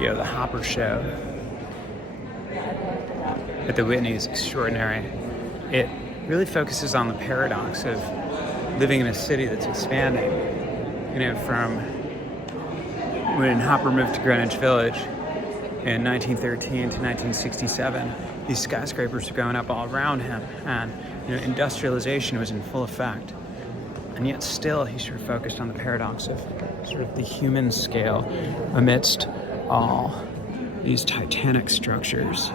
the Hopper show at the Whitney is extraordinary. It really focuses on the paradox of living in a city that's expanding. From when Hopper moved to Greenwich Village in 1913 to 1967, these skyscrapers were going up all around him, and industrialization was in full effect. And yet still he sort of focused on the paradox of sort of the human scale amidst all these titanic structures.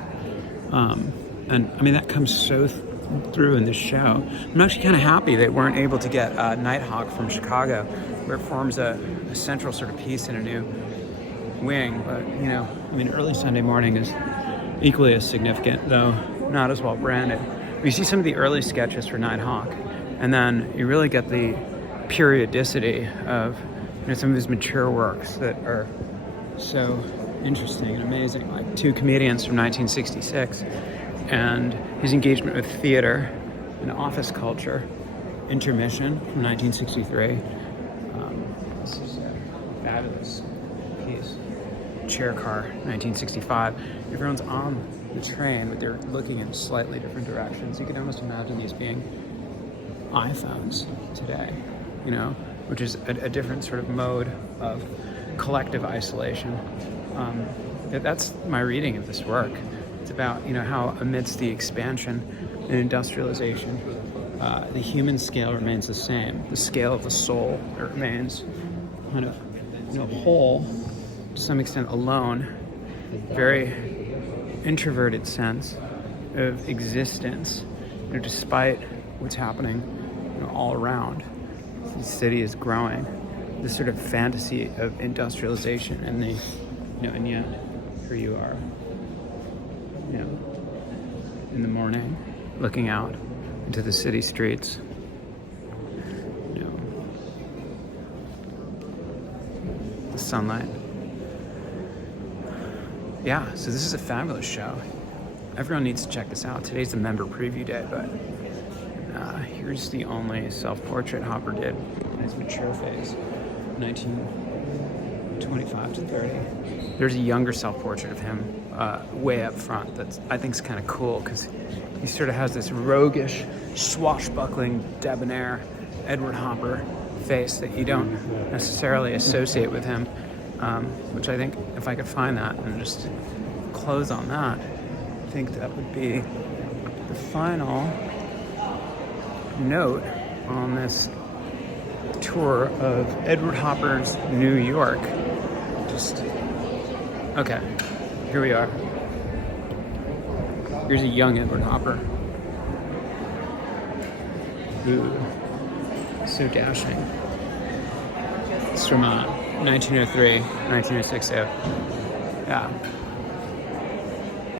And I mean, that comes so through in this show. I'm actually kind of happy they weren't able to get Nighthawk from Chicago, where it forms a central sort of piece in a new wing. But, early Sunday morning is equally as significant, though not as well branded. You see some of the early sketches for Nighthawk, and then you really get the periodicity of some of his mature works that are so interesting and amazing, like Two Comedians from 1966, and his engagement with theater and office culture, Intermission from 1963. This is a fabulous piece. Chair Car, 1965. Everyone's on the train, but they're looking in slightly different directions. You can almost imagine these being iPhones today, which is a different sort of mode of collective isolation. That's my reading of this work. It's about, how amidst the expansion and industrialization, the human scale remains the same. The scale of the soul remains kind of, whole, to some extent alone, very introverted sense of existence, despite what's happening all around. The city is growing. This sort of fantasy of industrialization, and and yet here you are, in the morning, looking out into the city streets. The sunlight. Yeah, so this is a fabulous show. Everyone needs to check this out. Today's the member preview day, but here's the only self-portrait Hopper did in his mature phase, 1925 to 30. There's a younger self-portrait of him way up front that I think is kind of cool, because he sort of has this roguish, swashbuckling, debonair Edward Hopper face that you don't necessarily associate with him, which I think if I could find that and just close on that, I think that would be the final note on this tour of Edward Hopper's New York. Okay, here we are. Here's a young Edward Hopper. Ooh, so dashing. It's from 1903, 1906. Yeah.